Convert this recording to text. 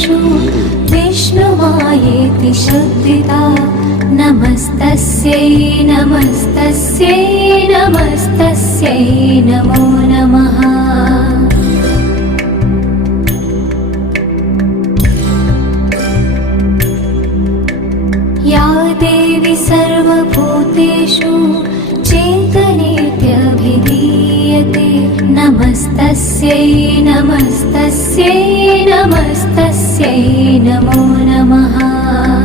भूतेषु विष्णुमायेति शुद्धिता नमस्तस्यै नमस्तस्यै नमस्तस्यै नमो नमः। या देवी सर्वभूतेषु चेतनेत्यभिधीयते नमस्तस्यै नमस्तस्यै नमस्तस्यै नमो नमः।